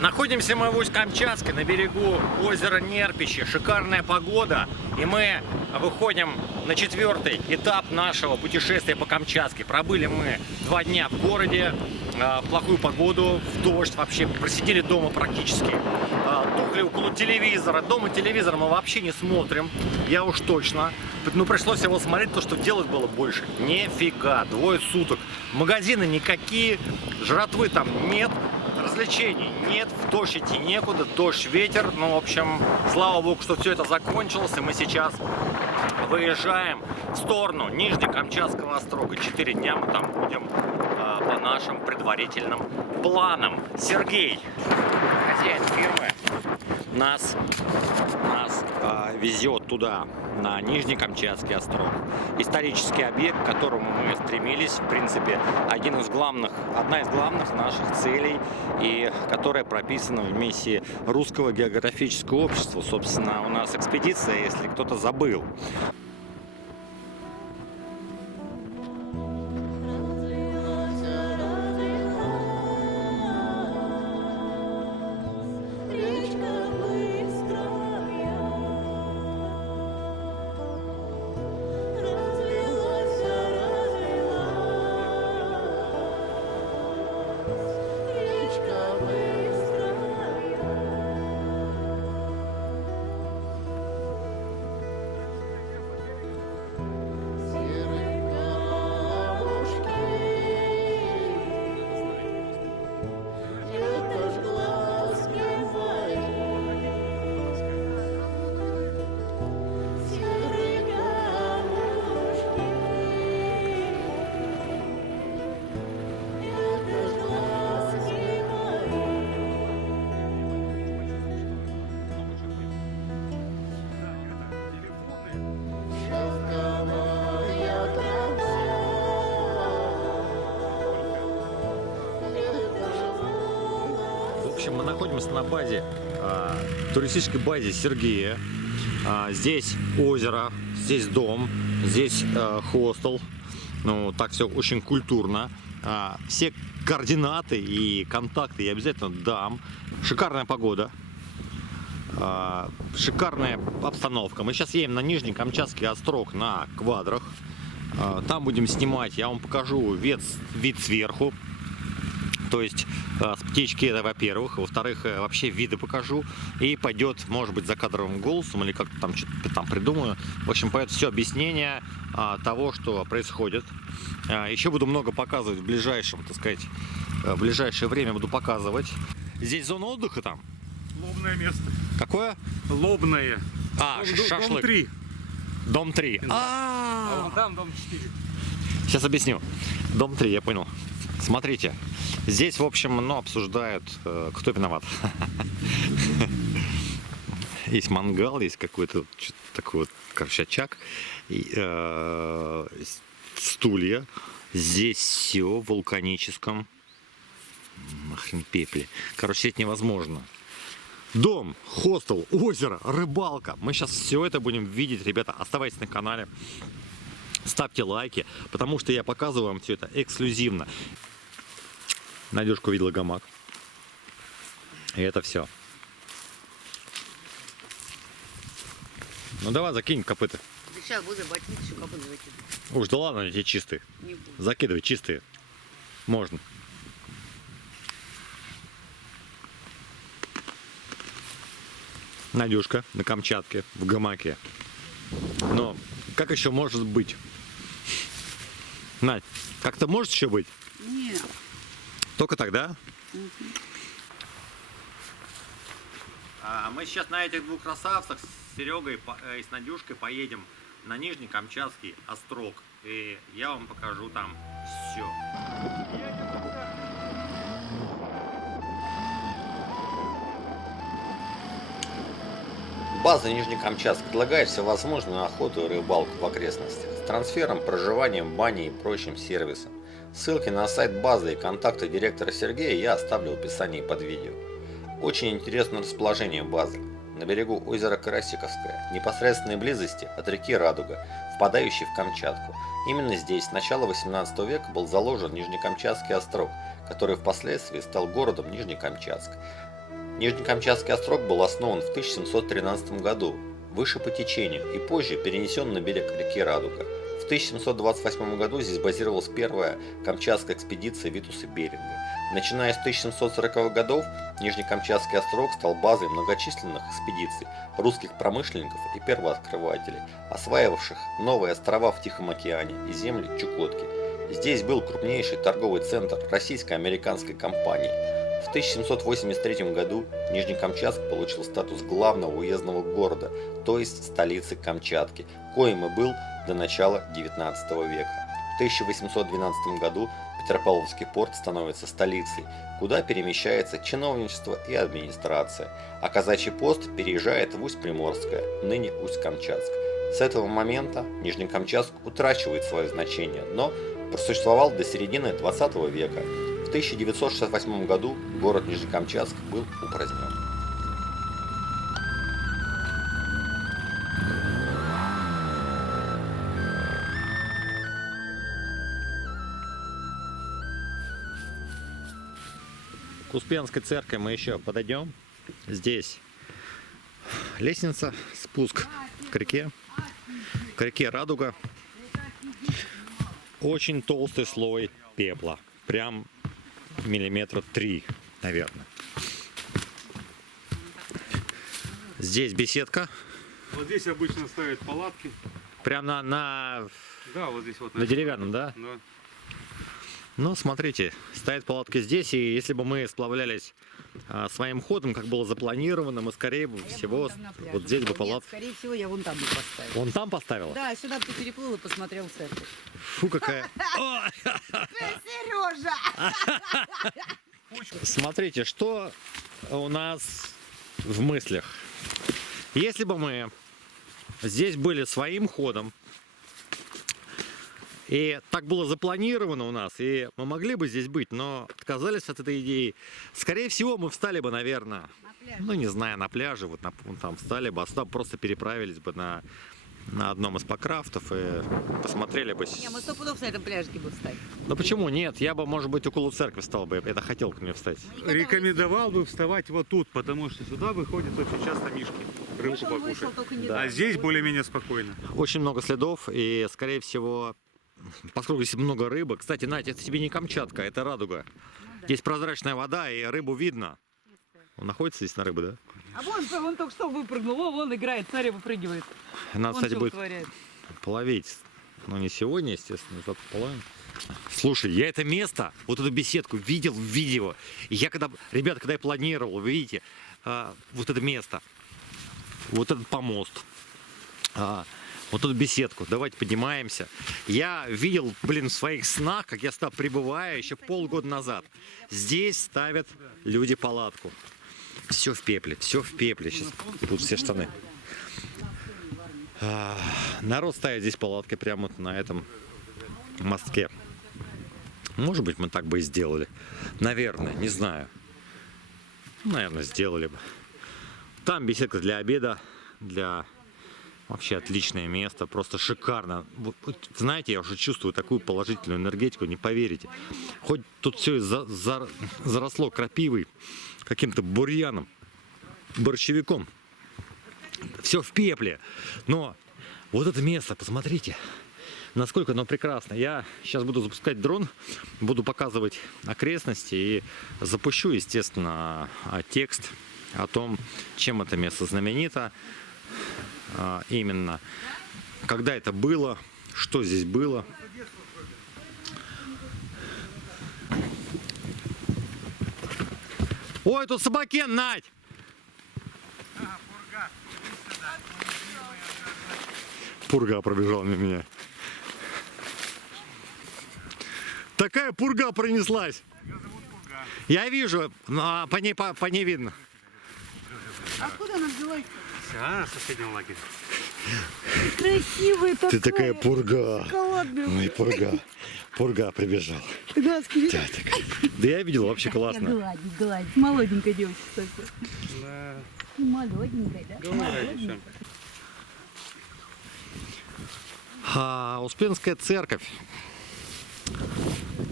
Находимся мы в Усть-Камчатске, на берегу озера Нерпище. Шикарная погода, и мы выходим на 4-й этап нашего путешествия по Камчатске. Пробыли мы 2 дня в городе, в плохую погоду, в дождь, вообще просидели дома практически. Тухли около телевизора. Дома телевизор мы вообще не смотрим, я уж точно. Но пришлось его смотреть, то что делать было больше. Нифига, 2 суток. Магазины никакие, жратвы там нет. Развлечений нет, в дождь идти некуда, дождь, ветер. Ну, в общем, слава богу, что все это закончилось, и мы сейчас выезжаем в сторону Нижнекамчатского острога. 4 дня мы там будем по нашим предварительным планам. Сергей, хозяин фирмы, нас везет туда, на Нижнекамчатский острог. Исторический объект, к которому мы стремились, в принципе, одна из главных наших целей, и которая прописана в миссии Русского географического общества. Собственно, у нас экспедиция, если кто-то забыл. Мы находимся на базе, туристической базе Сергея. Здесь озеро, здесь дом, здесь хостел. Ну, так все очень культурно. Все координаты и контакты я обязательно дам. Шикарная погода, шикарная обстановка. Мы сейчас едем на Нижнекамчатский острог на квадрах. Там будем снимать, я вам покажу вид сверху. То есть с птички, это во-первых, во-вторых, вообще виды покажу, и пойдет, может быть, за кадровым голосом или как-то там что-то там придумаю. В общем, пойдет все объяснение того, что происходит. Еще буду много показывать в ближайшем, так сказать, в ближайшее время буду показывать. Здесь зона отдыха там? Лобное место. Какое? Лобное. Шашлык. Дом 3. Дом 3. А вон там дом 4. Сейчас объясню. Дом 3, я понял. Смотрите, здесь, в общем, обсуждают, кто виноват. Есть мангал, есть какой-то такой вот, короче, очаг, стулья. Здесь все в вулканическом нахрен пепле. Короче, это невозможно. Дом, хостел, озеро, рыбалка. Мы сейчас все это будем видеть, ребята. Оставайтесь на канале. Ставьте лайки, потому что я показываю вам все это эксклюзивно. Надюшка увидела гамак. И это все. Ну давай, закинь копыта. Да сейчас буду ботинки, еще копыта закидывать. Уж да ладно, эти чистые. Не буду. Закидывай, чистые. Можно. Надюшка на Камчатке, в гамаке. Но как еще может быть? Надь, как-то может еще быть? Нет. Только тогда? Мы сейчас на этих 2 красавцах с Серегой и с Надюшкой поедем на Нижнекамчатский острог. И я вам покажу там все. База Нижнекамчатск предлагает всевозможную охоту и рыбалку в окрестностях с трансфером, проживанием, баней и прочим сервисом. Ссылки на сайт базы и контакты директора Сергея я оставлю в описании под видео. Очень интересное расположение базы. На берегу озера Карасиковское, в непосредственной близости от реки Радуга, впадающей в Камчатку. Именно здесь с начала 18 века был заложен Нижнекамчатский острог, который впоследствии стал городом Нижнекамчатск. Нижнекамчатский острог был основан в 1713 году, выше по течению, и позже перенесен на берег реки Радуга. В 1728 году здесь базировалась первая камчатская экспедиция Витуса Беринга. Начиная с 1740-х годов, Нижнекамчатский острог стал базой многочисленных экспедиций русских промышленников и первооткрывателей, осваивавших новые острова в Тихом океане и земли Чукотки. Здесь был крупнейший торговый центр российско-американской компании. В 1783 году Нижнекамчатск получил статус главного уездного города, то есть столицы Камчатки, коим и был до начала XIX века. В 1812 году Петропавловский порт становится столицей, куда перемещается чиновничество и администрация, а казачий пост переезжает в Усть-Приморское, ныне Усть-Камчатск. С этого момента Нижнекамчатск утрачивает свое значение, но просуществовал до середины XX века. В 1968 году город Нижнекамчатск был упразднен. К Успенской церкви мы еще подойдем. Здесь лестница, спуск к реке Радуга. Очень толстый слой пепла, прям миллиметра 3, наверное. Здесь беседка. Вот здесь обычно ставят палатки. Прям на Да, вот здесь вот. на деревянном, да? Да. Ну, смотрите, стоят палатки здесь, и если бы мы сплавлялись своим ходом, как было запланировано, мы скорее всего вот здесь бы палатку. Скорее всего, я вон там бы поставила. Вон там поставила? Да, сюда бы ты переплыл и посмотрел церковь. Фу, какая. Сережа! Смотрите, что у нас в мыслях. Если бы мы здесь были своим ходом, и так было запланировано у нас, и мы могли бы здесь быть, но отказались от этой идеи. Скорее всего, мы встали бы, наверное, ну не знаю, на пляже, вот там встали бы, а сюда просто переправились бы на одном из покрафтов и посмотрели бы. Не, мы 100 пудов на этом пляжике бы встать. Ну почему нет? Я бы, может быть, около церкви встал бы. Это хотел к мне встать. Рекомендовал бы вставать вот тут, потому что сюда выходят очень часто мишки. Рыбку покушать. А здесь более-менее спокойно. Очень много следов, и, скорее всего, поскольку здесь много рыбы. Кстати, Надя, это тебе не Камчатка, это Радуга. Здесь прозрачная вода, и рыбу видно. Он находится здесь на рыбе, да? А вон только что выпрыгнул, вон играет, смотри, выпрыгивает. Надо, кстати, будет творяет. половить. Но не сегодня, естественно, завтра половим. Слушай, я это место, вот эту беседку видел в видео. И я ребята, когда я планировал, вы видите, вот это место, вот этот помост, вот эту беседку. Давайте поднимаемся. Я видел, в своих снах, как я сюда прибываю еще полгода назад. Здесь ставят люди палатку. Все в пепле, все в пепле. Сейчас будут все штаны. Народ ставит здесь палатки прямо вот на этом мостке. Может быть, мы так бы и сделали. Наверное, не знаю. Наверное, сделали бы. Там беседка для обеда, вообще отличное место, просто шикарно. Вот, знаете, я уже чувствую такую положительную энергетику, не поверите. Хоть тут все заросло крапивой, каким-то бурьяном, борщевиком. Все в пепле. Но вот это место, посмотрите, насколько оно прекрасно. Я сейчас буду запускать дрон, буду показывать окрестности и запущу, естественно, текст о том, чем это место знаменито. Именно, когда это было, что здесь было. Ой, тут собакен, Надь! Пурга пробежала мимо меня. Такая пурга пронеслась. Я вижу, но по ней видно. Откуда она взялась? А, соседнем лагере. Красивая такая. Ты такая пурга. Шоколадная. Ой, пурга. Пурга прибежал. Да, скажи. Да я видел, вообще классно. Гладить. Молоденькая девочка, кстати. Да. Молоденькая, да? Молоденькая. Успенская церковь.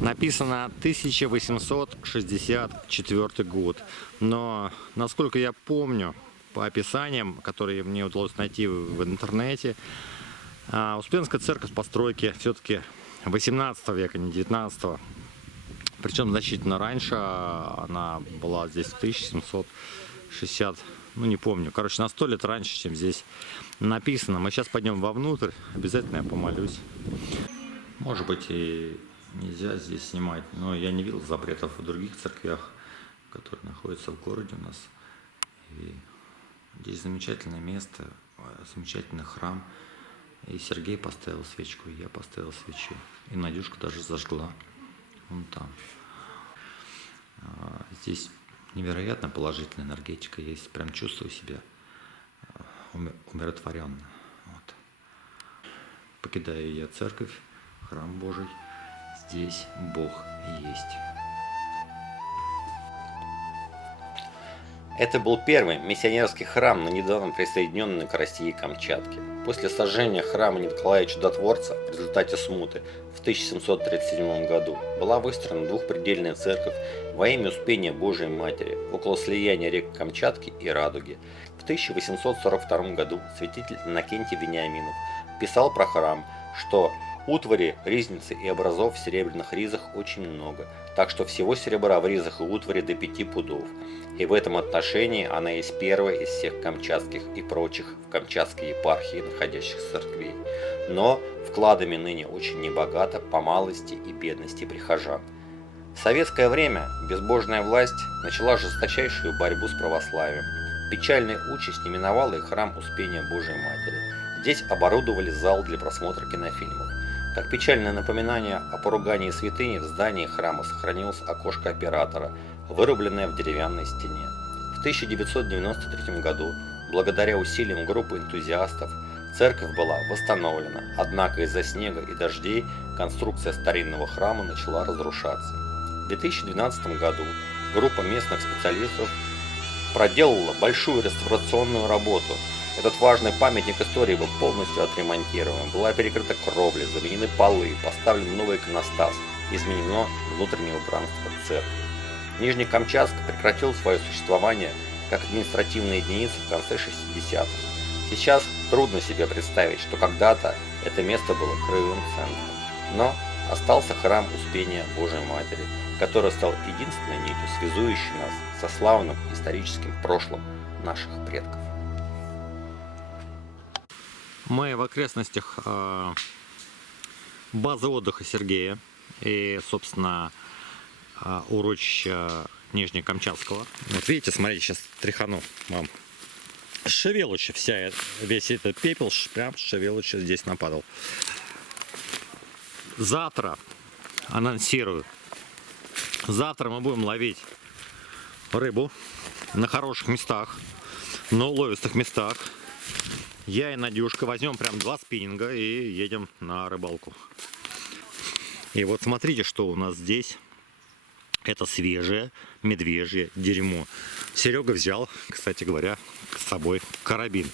Написано 1864 год. Но, насколько я помню, по описаниям, которые мне удалось найти в интернете, Успенская церковь постройки все-таки 18 века, не 19. Причем значительно раньше. Она была здесь в 1760, ну не помню. Короче, на 100 лет раньше, чем здесь написано. Мы сейчас пойдем вовнутрь. Обязательно я помолюсь. Может быть, и нельзя здесь снимать, но я не видел запретов в других церквях, которые находятся в городе у нас. И здесь замечательное место, замечательный храм. И Сергей поставил свечку, и я поставил свечу. И Надюшка даже зажгла. Вон там. Здесь невероятно положительная энергетика есть. Прям чувствую себя умиротворенно. Вот. Покидаю я церковь, храм Божий. Здесь Бог есть. Это был первый миссионерский храм на недавно присоединенной к России Камчатке. После сожжения храма Николая Чудотворца в результате смуты в 1737 году была выстроена двухпредельная церковь во имя Успения Божией Матери около слияния рек Камчатки и Радуги. В 1842 году святитель Иннокентий Вениаминов писал про храм, что утвари, ризницы и образов в серебряных ризах очень много, так что всего серебра в ризах и утвари до 5 пудов. И в этом отношении она есть первая из всех камчатских и прочих в Камчатской епархии находящихся церквей, но вкладами ныне очень небогато по малости и бедности прихожан. В советское время безбожная власть начала жесточайшую борьбу с православием. Печальная участь не миновала и храм Успения Божией Матери. Здесь оборудовали зал для просмотра кинофильмов. Как печальное напоминание о поругании святыни, в здании храма сохранилось окошко оператора, вырубленное в деревянной стене. В 1993 году, благодаря усилиям группы энтузиастов, церковь была восстановлена, однако из-за снега и дождей конструкция старинного храма начала разрушаться. В 2012 году группа местных специалистов проделала большую реставрационную работу. Этот важный памятник истории был полностью отремонтирован, была перекрыта кровля, заменены полы, поставлен новый иконостас, изменено внутреннее убранство церкви. Нижнекамчатск прекратил свое существование как административная единица в конце 60-х. Сейчас трудно себе представить, что когда-то это место было краевым центром. Но остался храм Успения Божией Матери, который стал единственной нитью, связующей нас со славным историческим прошлым наших предков. Мы в окрестностях базы отдыха Сергея и, собственно, урочища Нижнекамчатского. Вот видите, смотрите, сейчас тряхану вам. Шевелуча весь этот пепел, прям шевелуча здесь нападал. Завтра, анонсирую, завтра мы будем ловить рыбу на хороших местах, на уловистых местах. Я и Надюшка возьмем прям 2 спиннинга и едем на рыбалку. И вот смотрите, что у нас здесь. Это свежее медвежье дерьмо. Серега взял, кстати говоря, с собой карабин.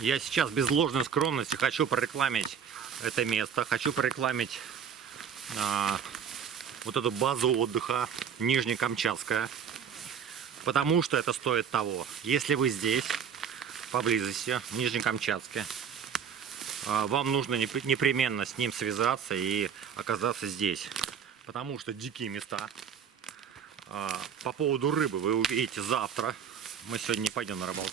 Я сейчас без ложной скромности хочу прорекламить это место. Хочу прорекламить вот эту базу отдыха Нижнекамчатская. Потому что это стоит того. Если вы здесь, поблизости, в Нижнекамчатске, вам нужно непременно с ним связаться и оказаться здесь. Потому что дикие места. По поводу рыбы вы увидите завтра. Мы сегодня не пойдем на рыбалку.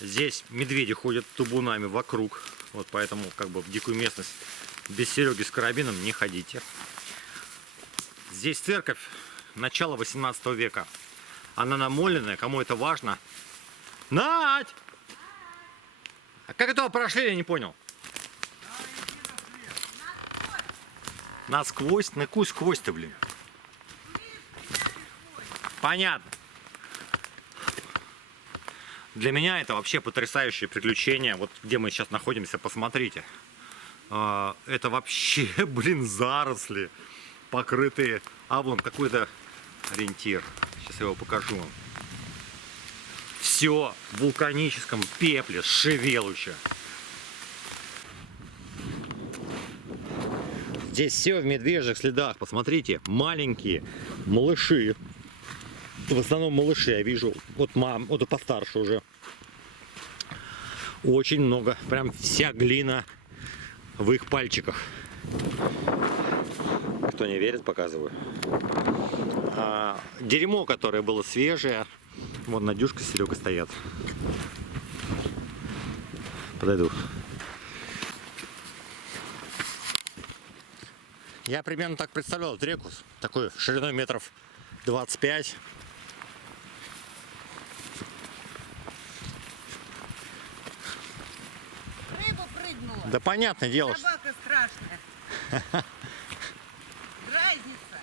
Здесь медведи ходят табунами вокруг. Вот поэтому как бы в дикую местность без Сереги с карабином не ходите. Здесь церковь начала 18 века. Она намоленная. Кому это важно? Надь! А как этого прошли, я не понял. Насквозь? На кусь сквозь-то, блин. Понятно. Для меня это вообще потрясающее приключение. Вот где мы сейчас находимся, посмотрите. Это вообще, блин, заросли, покрытые. А вон какой-то ориентир. Сейчас я его покажу вам. Все в вулканическом пепле, шевелуче. Здесь все в медвежьих следах. Посмотрите, маленькие малыши. В основном малыши я вижу. Вот мам, вот и постарше уже. Очень много. Прям вся глина в их пальчиках. Кто не верит, показываю. Дерьмо, которое было свежее. Вон Надюшка с Серегой стоят. Подойду. Я примерно так представлял эту реку. Такой шириной метров 25. Рыба прыгнула. Да понятное дело. Собака страшная. Разница.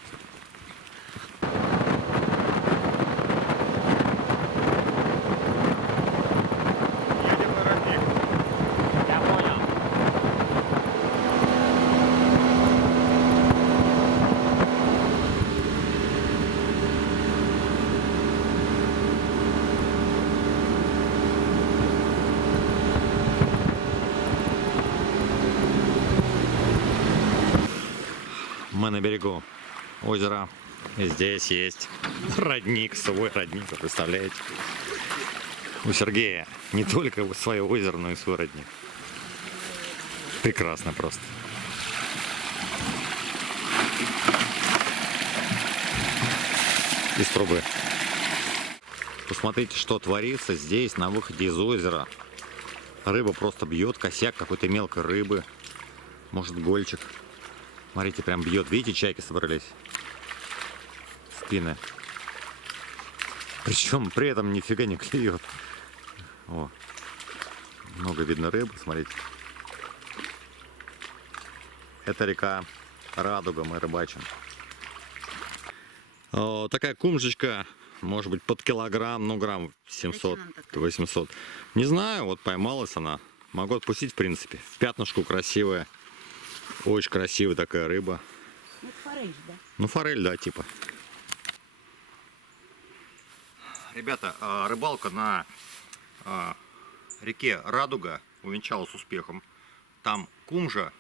Едем на родник. Я понял. Мы на берегу озера. И здесь есть родник, свой родник, вы представляете? У Сергея не только свое озеро, но и свой родник. Прекрасно просто. Из трубы. Посмотрите, что творится здесь, на выходе из озера. Рыба просто бьет, косяк какой-то мелкой рыбы. Может, гольчик. Смотрите, прям бьет. Видите, чайки собрались. Спины. Причем при этом нифига не клюет. О. Много видно рыбы, смотрите. Это река Радуга, мы рыбачим. О, такая кумжечка, может быть, под килограмм, ну, грамм 700-800. Не знаю, вот поймалась она. Могу отпустить, в принципе. В пятнышку красивая. Очень красивая такая рыба. Ну, это форель, да? Ну, форель, да, типа. Ребята, рыбалка на реке Радуга увенчалась успехом. Там кумжа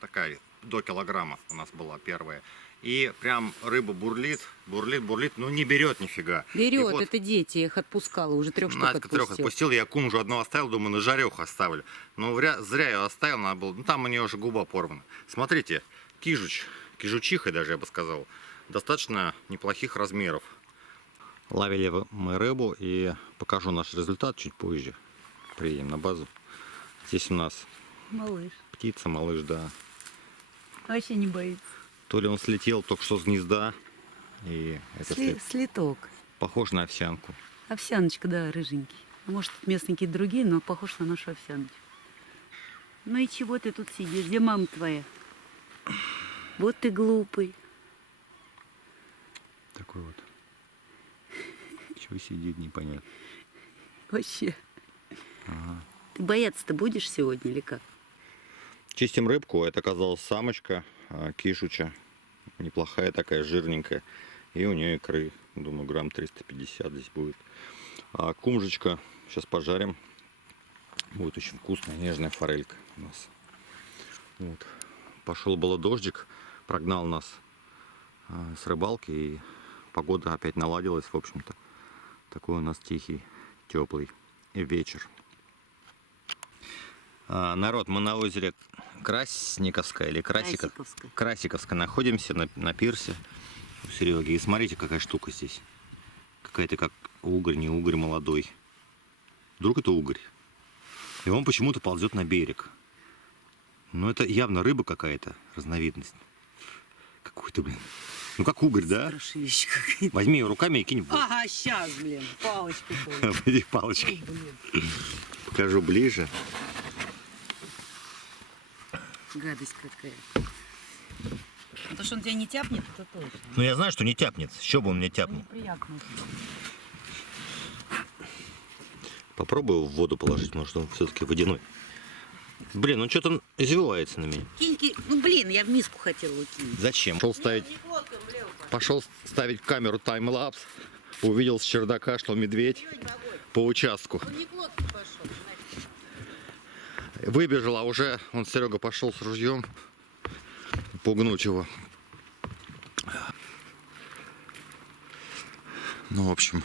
такая до килограмма у нас была первая. И прям рыба бурлит, но не берет нифига. Берет, И вот это дети, я их отпускала, уже 3 штук Надька 3 отпустил, я кумжу одну оставил, думаю, на жареху оставлю. Но зря ее оставил, надо было, ну там у нее уже губа порвана. Смотрите, кижучиха даже, я бы сказал, достаточно неплохих размеров. Ловили мы рыбу, и покажу наш результат чуть позже. Приедем на базу. Здесь у нас Малыш. птица, малыш, да. Вообще не боится. То ли он слетел только что с гнезда, и это Слиток. похож на овсянку. Овсяночка, да, рыженький. Может, местные какие-то другие, но похож на нашу овсяночку. Ну и чего ты тут сидишь? Где мама твоя? Вот ты глупый. Такой вот. Чего сидит, непонятно. Вообще. Ага. Ты бояться-то будешь сегодня или как? Чистим рыбку. Это оказалась самочка, кишуча. Неплохая такая, жирненькая. И у нее икры. Думаю, грамм 350 здесь будет. А кумжечка сейчас пожарим. Будет очень вкусная, нежная форелька у нас. Вот. Пошел было дождик. Прогнал нас с рыбалки. И погода опять наладилась, в общем-то. Такой у нас тихий, теплый вечер. Народ, мы на озере Красниковская или Красиковская находимся на пирсе у Сереги. И смотрите, какая штука здесь. Какая-то как угорь, не угорь молодой. Вдруг это угорь. И он почему-то ползет на берег. Но это явно рыба какая-то, разновидность. Какой-то, блин. Ну как угорь, да? Страшилища какая-то. Возьми ее руками и кинь в воду. Ага, сейчас, блин, палочкой. Пойди палочкой. Покажу ближе. Гадость какая. А то, что он тебя не тяпнет, это точно. Ну я знаю, что не тяпнет. С чего бы он мне тяпнул? Неприятно. Попробую в воду положить, может он все-таки водяной. Блин, он что-то извивается на меня. Киньки, ну блин, я в миску хотела кинуть. Зачем? Пошел ставить камеру таймлапс. Увидел с чердака, что медведь по участку. Он не к лодке пошел. Выбежал, а уже он, Серега, пошел с ружьем. пугнуть его. Ну, в общем,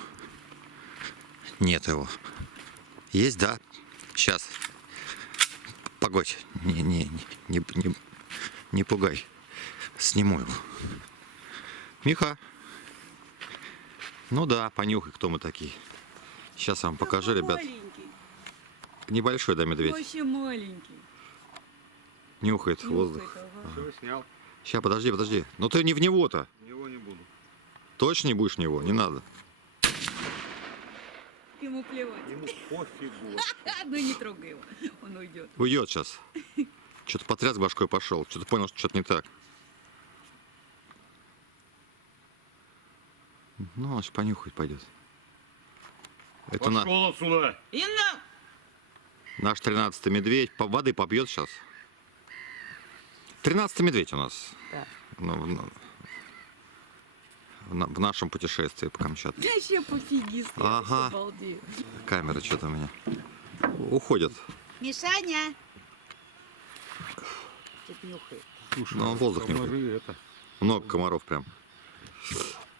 нет его. Есть, да? Сейчас. Погодь. Не пугай. Сниму его. Миха. Ну да, понюхай, кто мы такие. Сейчас я вам покажу, ребят. Маленький. Небольшой, да, медведь. Вообще маленький. Нюхает воздух. Все, снял. Сейчас, подожди. Ну ты не в него-то. Его не буду. Точно не будешь в него? Не надо. Ему плевать. Ему пофигу. Ну не трогай его, он уйдет. Уйдет сейчас. Что-то потряс башкой пошел. Что-то понял, что что-то не так. Ну, он понюхать пойдет. Это Пошел отсюда. Инна! наш 13-й медведь. Воды попьет сейчас. 13-й медведь у нас. Да. В нашем путешествии по Камчатке. Вообще пофигист, я Ага. вообще балдею. Камера что-то у меня уходит. Мишаня! Тут нюхает. Слушай, Ну, он воздух нюхает. комары это. Много комаров прям.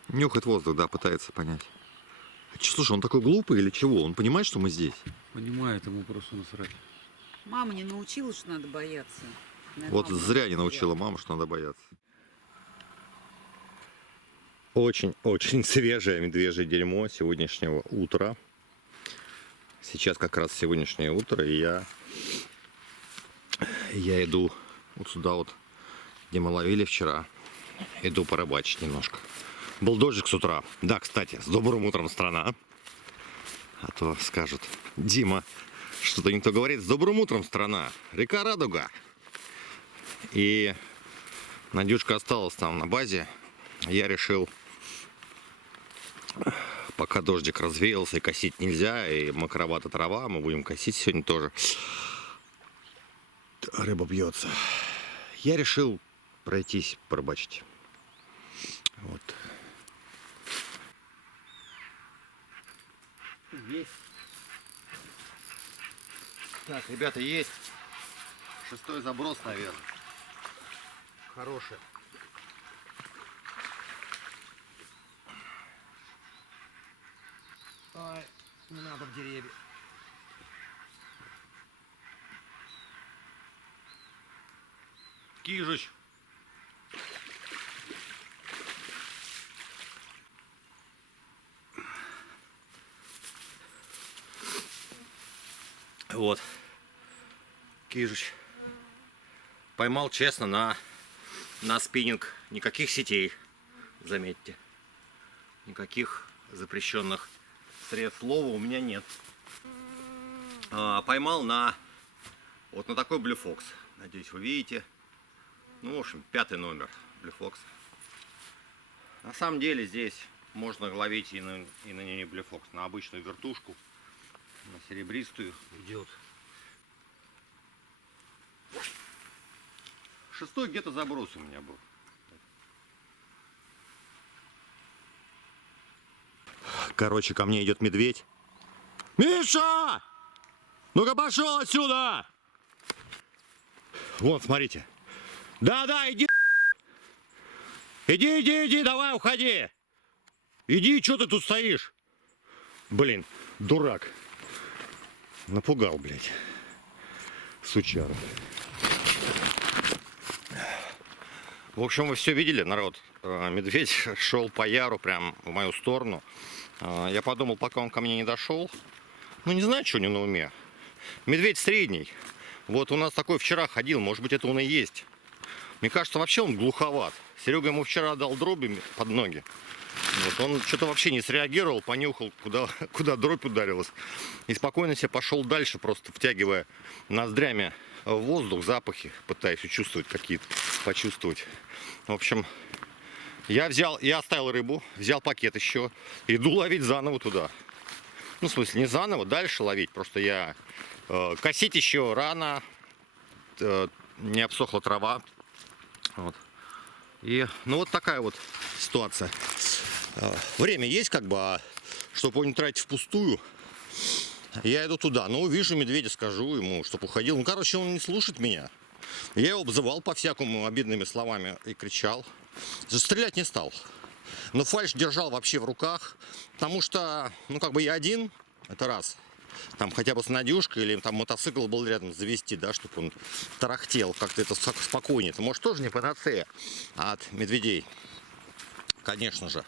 Нюхает воздух, да, пытается понять. Слушай, он такой глупый или чего? Он понимает, что мы здесь? Понимает, ему просто насрать. Мама не научила, что надо бояться. Вот зря не научила маму, что надо бояться. Очень свежее медвежье дерьмо сегодняшнего утра. Сейчас как раз сегодняшнее утро, и я иду вот сюда вот, где мы ловили вчера. Иду порыбачить немножко. Был дождик с утра. Да, кстати, с добрым утром, страна. А то скажут: Дима, что-то не то говорит. С добрым утром, страна. Река Радуга. И Надюшка осталась там на базе. Я решил, пока дождик развеялся и косить нельзя, и мокровата трава, мы будем косить сегодня тоже. Рыба бьется. Я решил пройтись, порыбачить. Вот. Есть. Так, ребята, есть. 6-й заброс, наверное. Хороший. Ай, не надо в деревья. Кижуч. Вот. Кижуч. Поймал честно на спиннинг. Никаких сетей, заметьте. Никаких запрещенных средств лова у меня нет. Поймал вот на такой Blue Fox. Надеюсь, вы видите. Ну, в общем, 5-й номер Blue Fox. На самом деле здесь можно ловить и на не Blue Fox, на обычную вертушку, на серебристую идет. 6-й где-то заброс у меня был. Короче, ко мне идет медведь. Миша! Ну-ка пошел отсюда! Вон, смотрите. Да, иди. Иди, давай, уходи. Иди, что ты тут стоишь? Блин, дурак. Напугал, блядь. Сучара. В общем, вы все видели, народ. Медведь шел по яру прям в мою сторону. Я подумал, пока он ко мне не дошел. Ну, не знаю, что у него на уме. Медведь средний. Вот у нас такой вчера ходил, может быть, это он и есть. Мне кажется, вообще он глуховат. Серега ему вчера дал дроби под ноги. Вот, он что-то вообще не среагировал, понюхал, куда дробь ударилась. И спокойно себе пошел дальше, просто втягивая ноздрями воздух, запахи, пытаясь чувствовать какие-то, почувствовать. В общем, я оставил рыбу, взял пакет еще, иду ловить заново туда. Ну, в смысле, не заново, дальше ловить. Просто я косить еще рано, не обсохла трава. Вот. И, ну, вот такая вот ситуация. Время есть, как бы, а чтобы его не тратить впустую, я иду туда. Ну, вижу медведя, скажу ему, чтобы уходил. Ну, короче, он не слушает меня. Я его обзывал по-всякому обидными словами и кричал. Стрелять не стал. Но фальш держал вообще в руках, потому что, ну, как бы я один, это раз. Там хотя бы с Надюшкой или там мотоцикл был рядом завести, да, чтобы он тарахтел, как-то это спокойнее. Это, может, тоже не панацея от медведей. Конечно же.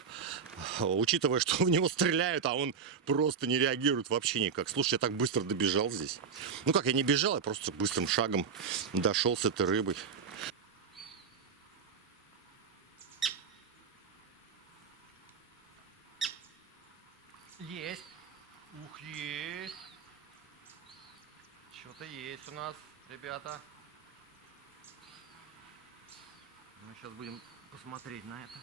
Учитывая, что в него стреляют, а он просто не реагирует вообще никак. Слушай, я так быстро добежал здесь. Ну как, я не бежал, я просто быстрым шагом дошел с этой рыбой. Есть. Ух, есть. Что-то есть у нас, ребята. Мы сейчас будем посмотреть на это.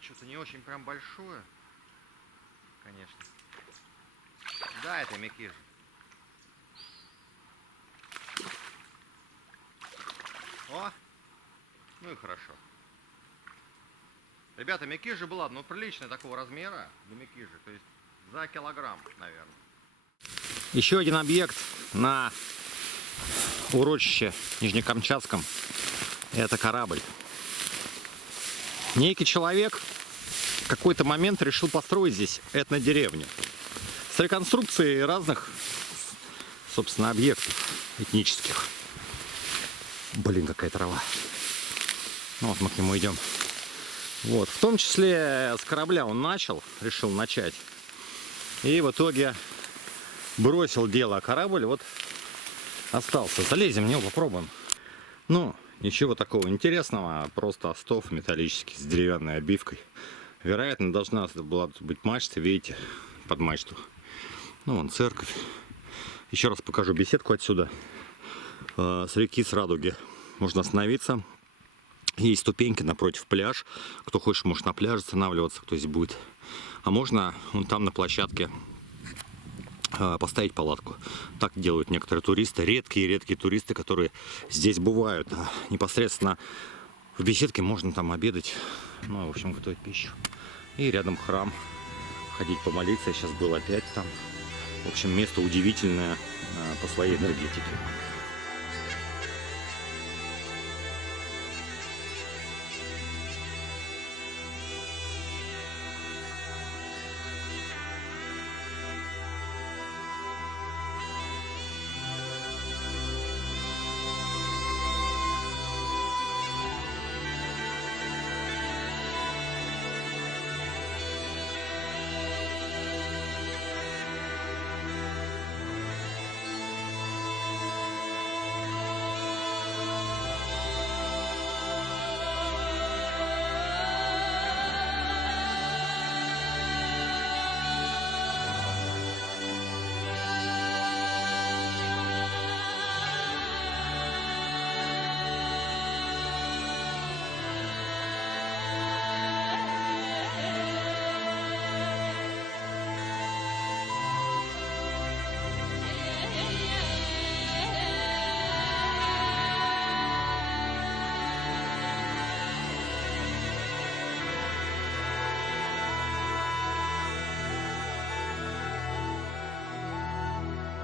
Что-то не очень прям большое. Конечно. Да, это мякиш. О! Ну и хорошо. Ребята, мякижа была, ну, приличная такого размера для мякижи. То есть за килограмм, наверное. Еще один объект на урочище Нижнекамчатском. Это корабль. Некий человек в какой-то момент решил построить здесь этнодеревню. С реконструкцией разных, собственно, объектов этнических. Блин, какая трава. Ну, вот мы к нему идем. Вот, в том числе с корабля он решил начать. И в итоге бросил дело, а корабль вот остался. Залезем в него, попробуем. Ну, ничего такого интересного, просто остов металлический с деревянной обивкой. Вероятно, должна была быть мачта, видите, под мачту. Ну, вон церковь. Еще раз покажу беседку отсюда. С реки, с Радуги. Можно остановиться. Есть ступеньки напротив пляж. Кто хочет, может на пляже останавливаться, кто здесь будет. А можно вон там на площадке поставить палатку. Так делают некоторые туристы. Редкие туристы, которые здесь бывают. А непосредственно в беседке можно там обедать. Ну, в общем, готовить пищу. И рядом храм. Ходить помолиться. Я сейчас был опять там. В общем, место удивительное по своей энергетике.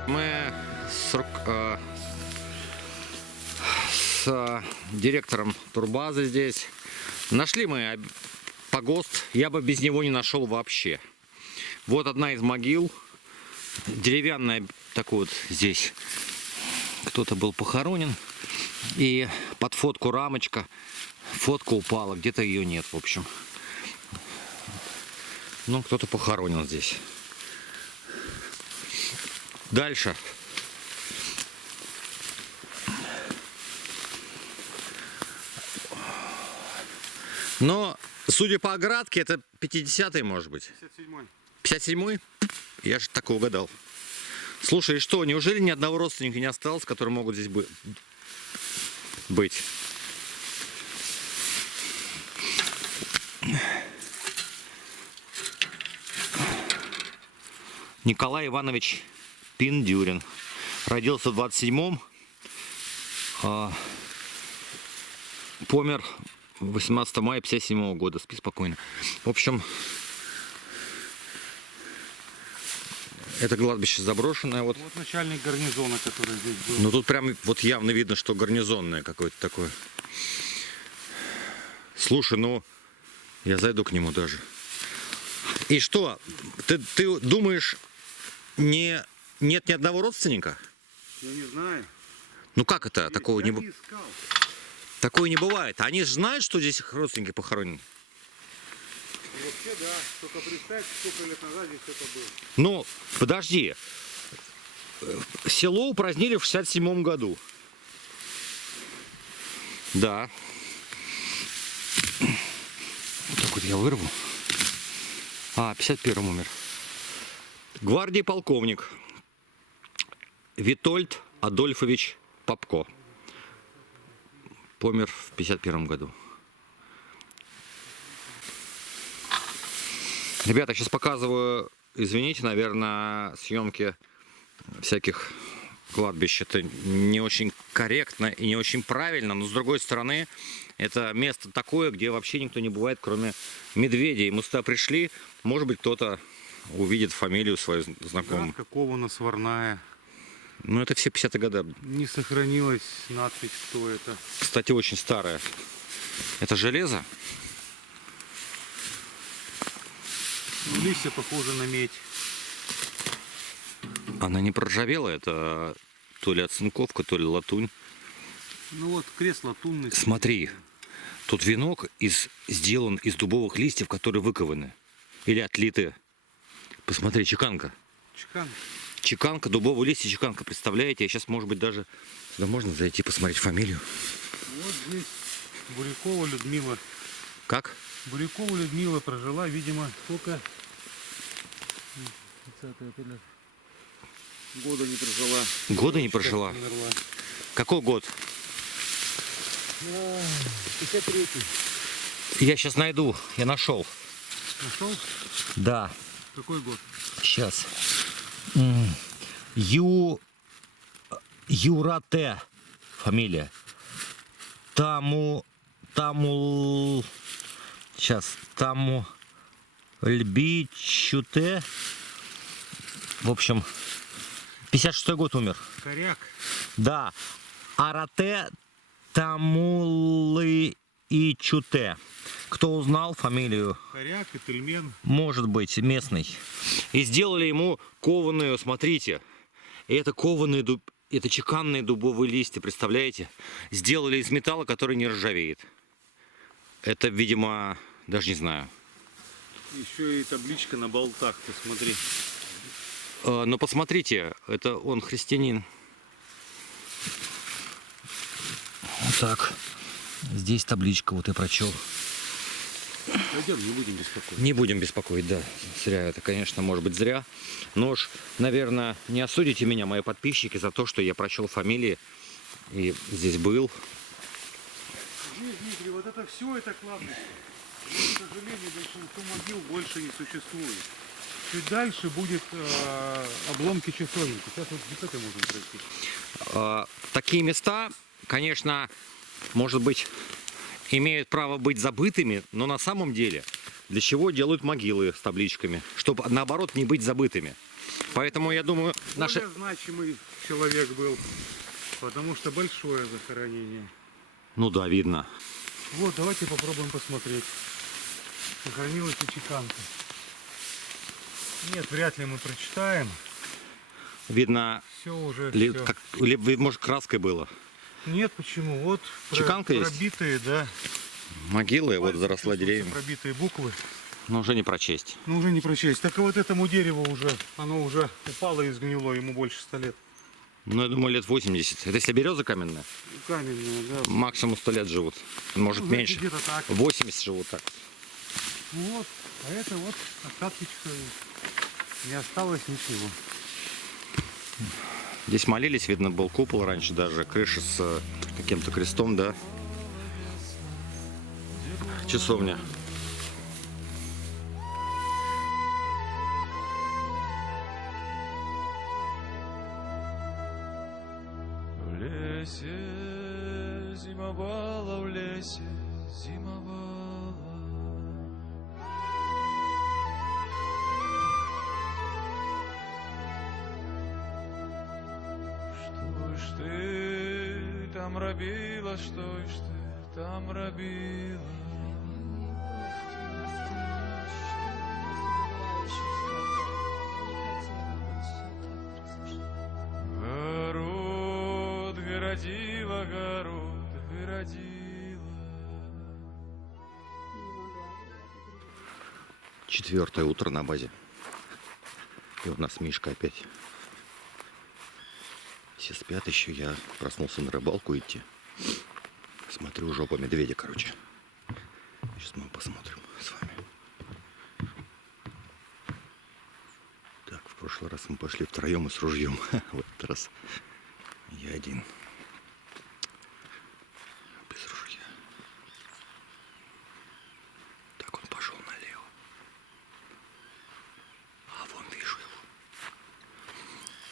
Мы с директором турбазы здесь нашли мы погост. Я бы без него не нашел вообще. Вот одна из могил. Деревянная, такой вот здесь кто-то был похоронен. И под фотку рамочка. Фотка упала, где-то ее нет, в общем. Ну, кто-то похоронен здесь. Дальше. Но, судя по оградке, это 50-й, может быть. 57-й. 57-й? Я же так угадал. Слушай, и что, неужели ни одного родственника не осталось, которые могут здесь быть? Николай Иванович Пиндюрин. Родился в 27-м. Помер 18 мая 57 года. Спи спокойно. В общем, Это кладбище заброшенное. Вот. Вот начальник гарнизона, который здесь был. Ну тут прям вот явно видно, что гарнизонное какое-то такое. Слушай, ну я зайду к нему даже. И что? Ты думаешь, нет ни одного родственника? Я не знаю. Ну как это? Такого Я не, не искал. такое не бывает. Они же знают, что здесь их родственники похоронены. Ну, вообще, да. Только представь, сколько лет назад здесь это было. Ну, подожди. Село упразднили в 67 году. Да. Вот так вот я вырву. А, 51-м умер. Гвардии полковник Витольд Адольфович Попко. Помер в 51 году. Ребята, сейчас показываю, извините, наверное, съемки всяких кладбищ. Это не очень корректно и не очень правильно, но с другой стороны, это место такое, где вообще никто не бывает, кроме медведей. Мы сюда пришли, может быть, кто-то увидит фамилию свою знакомую. Кована сварная. Ну, это все 50-е годы. Не сохранилась надпись, кто это. Кстати, очень старая. Это железо? Листья похожи на медь. Она не проржавела, это то ли оцинковка, то ли латунь. Ну вот крест латунный. Смотри, тут венок сделан из дубовых листьев, которые выкованы. Или отлиты. Посмотри, чеканка. Чекан. Чеканка, дубовые листья, чеканка. Представляете? Я сейчас, может быть, даже сюда можно зайти посмотреть фамилию. Вот здесь Бурякова Людмила. Как? Бурякова Людмила прожила, видимо, сколько? 30-е апреля. Года не прожила. Года не прожила. Умерла. Какой год? 53-й. Я сейчас найду. Я нашел. Нашел? Да. Какой год? Сейчас. Юрате фамилия. Тамул. Сейчас. Льбичуте. В общем, 56-й год умер. Коряк. Да. Арате Тамулы и Чуте. Кто узнал фамилию? Коряк и Тельмен. Может быть, местный. И сделали ему кованые, смотрите. И это кованые, это чеканные дубовые листья, представляете? Сделали из металла, который не ржавеет. Это, видимо, даже не знаю. Еще и табличка на болтах, ты смотри. Но посмотрите, это он христианин. Вот так. Здесь табличка, вот я прочел. Пойдем, не будем беспокоить. Не будем беспокоить, да. Зря это, конечно, может быть зря. Но уж, наверное, не осудите меня, мои подписчики, за то, что я прочел фамилии и здесь был. Здесь, Дмитрий, вот это все, это кладбище. Но, к сожалению, большинство могил больше не существует. Чуть дальше будет обломки часовенки. Сейчас вот где это можно пройти. Такие места, конечно, может быть, имеют право быть забытыми, но на самом деле для чего делают могилы с табличками? Чтобы, наоборот, не быть забытыми. Поэтому, я думаю, наши... Более значимый человек был, потому что большое захоронение. Ну да, видно. Вот, давайте попробуем посмотреть. Сохранилась и чеканка. Нет, вряд ли мы прочитаем. Видно, Все уже. может, краской было. Нет, почему? Вот Чеканка есть? пробитые, да. Могилы, вот Пальцы заросла чувствуются, деревьями. пробитые буквы. Но уже не прочесть. Ну уже не прочесть. Так и вот этому дереву уже, оно уже упало и сгнило, ему больше 100 лет. Ну, я думаю, лет 80. Это если береза каменная? Каменная, да. Максимум 100 лет живут. Может, Ну, знаете, меньше. где-то так. 80 живут так. Вот, а это вот остатки часовни. Не осталось ничего. Здесь молились, видно, был купол раньше даже, крыша с каким-то крестом, да. Часовня. В лесе зимовала, в лесе зимовала. робила, что ж ты там робила? Город городила, город городила. 4-е утро на базе. И у нас Мишка опять. Все спят еще, я проснулся на рыбалку идти. Смотрю, жопа медведя, короче. Сейчас мы посмотрим с вами. Так, в прошлый раз мы пошли втроем и с ружьем. В этот раз я один. Без ружья. Так, он пошел налево. А вон вижу его.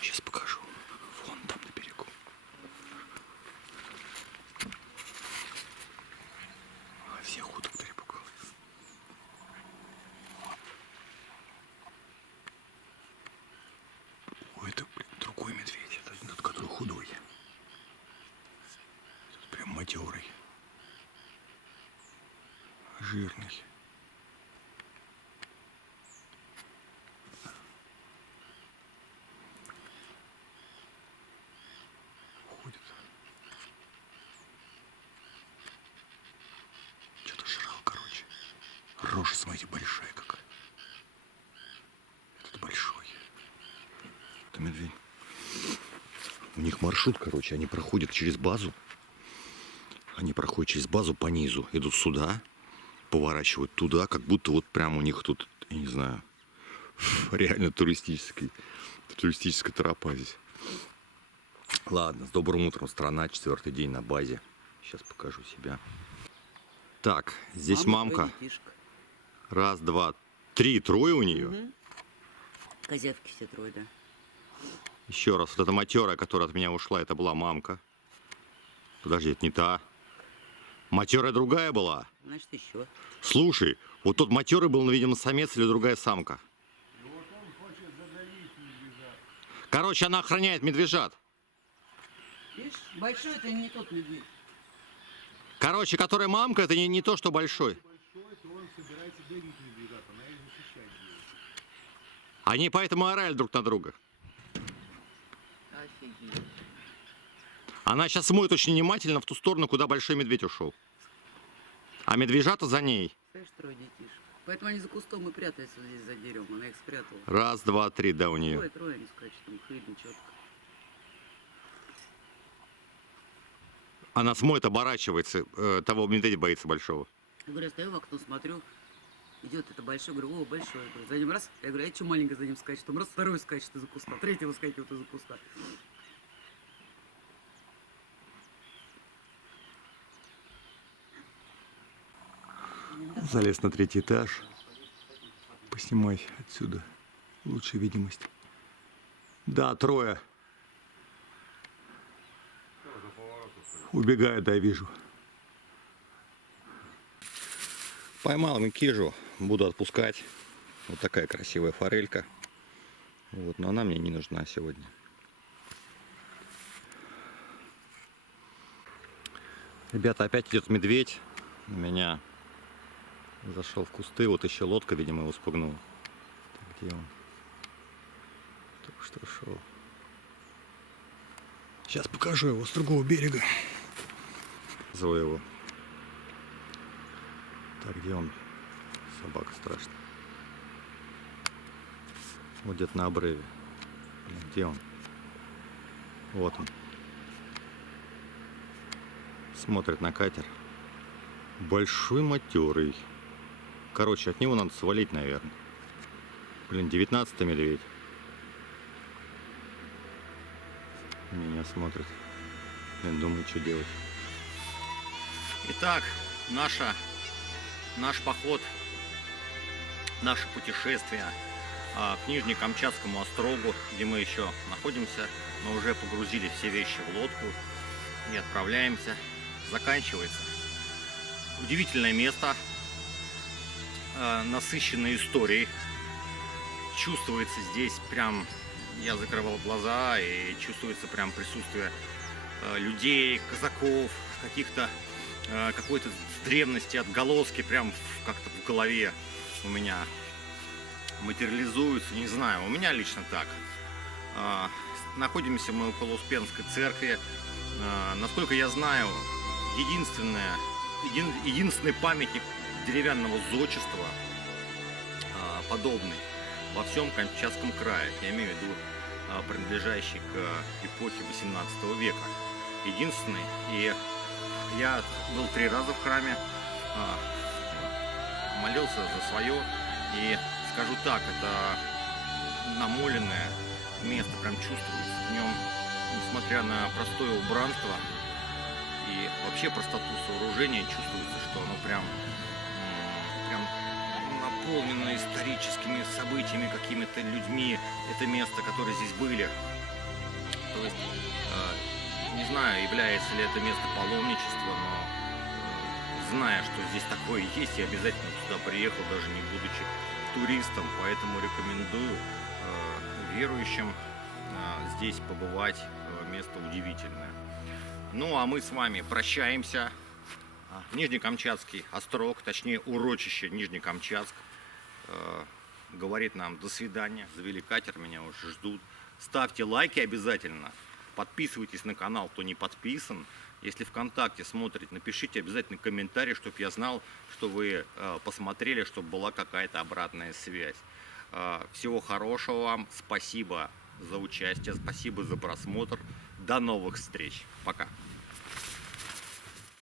Сейчас покажу. Вон там на берегу. А всех уток перепугал. Ой, это, блин, другой медведь. Это тот, который худой. Тут прям матерый. Жирный. Ходит. Что-то жрал, короче. Рожа, смотрите, большая какая. Этот большой. Это медведь. У них маршрут, короче, они проходят через базу. Они проходят через базу по низу, идут сюда, поворачивают туда, как будто вот прям у них тут, я не знаю, реально туристическая тропа здесь. Ладно, с добрым утром, страна, 4-й день на базе. Сейчас покажу себя. Так, здесь мамка. Раз, два, три, трое у нее. Козявки все трое, да. Еще раз, вот эта матерая, которая от меня ушла, это была мамка. Подожди, это не та. Матерая другая была. Значит, еще. Слушай, вот тот матерый был, видимо, самец или другая самка. Короче, она охраняет медвежат. Видишь, большой это не тот медведь. Короче, которая мамка, это не то, что большой. Они поэтому орали друг на друга. Офигеть. Она сейчас смотрит очень внимательно в ту сторону, куда большой медведь ушел. А медвежата за ней. Знаешь, трое детишек. Поэтому они за кустом и прятаются здесь за деревом. Она их спрятала. Раз, два, три, да, у нее. Трое они скачут, там хрень четко. Она смотрит, оборачивается. Того медведя боится большого. Я говорю, я стою в окно, смотрю, идет это большой, говорю, о, большой. Я говорю, за ним раз, я говорю, а что маленькая за ним скачет? Там раз, второй скачет из-за куста, третий выскакивает из-за куста. Залез на 3-й этаж. Поснимай отсюда. Лучшая видимость. Да, трое. Убегает, да, я вижу. Поймал микижу. Буду отпускать. Вот такая красивая форелька. Вот, но она мне не нужна сегодня. Ребята, опять идет медведь. У меня зашел в кусты. Вот еще лодка, видимо, его спугнула. Так, где он? Только что шел. Сейчас покажу его с другого берега. Зову его. Так, где он? Собака страшная. Вот где-то на обрыве. Где он? Вот он. Смотрит на катер. Большой матерый. Короче, от него надо свалить, наверное. Блин, 19-й медведь. Меня смотрит. Блин, думаю, что делать. Итак, наш поход, наше путешествие к Нижнекамчатскому острогу, где мы еще находимся. Мы уже погрузили все вещи в лодку и отправляемся. Заканчивается. Удивительное место, насыщенное историей. Чувствуется здесь прям, я закрывал глаза, и чувствуется прям присутствие людей, казаков, каких-то какой-то древности, отголоски прям как-то в голове у меня материализуются, не знаю, у меня лично так. Находимся мы около Успенской церкви. Насколько я знаю, единственный памятник деревянного зодчества подобный во всем Камчатском крае. Я имею в виду принадлежащий к эпохе 18 века. Единственный. И я был 3 раза в храме, молился за свое. И скажу так, это намоленное место прям чувствуется. В нем, несмотря на простое убранство и вообще простоту сооружения, чувствуется, что оно прям наполнено историческими событиями, какими-то людьми. Это место, которые здесь были. То есть, не знаю, является ли это место паломничества, но зная, что здесь такое есть, я обязательно сюда приехал, даже не будучи туристом, поэтому рекомендую верующим здесь побывать. Место удивительное. Ну а мы с вами прощаемся. Нижнекамчатский острог, точнее урочище Нижнекамчатск, говорит нам до свидания. Завели катер, меня уже ждут. Ставьте лайки обязательно. Подписывайтесь на канал, кто не подписан. Если ВКонтакте смотрите, напишите обязательно комментарий, чтобы я знал, что вы посмотрели, чтобы была какая-то обратная связь. Всего хорошего вам. Спасибо за участие, спасибо за просмотр. До новых встреч. Пока.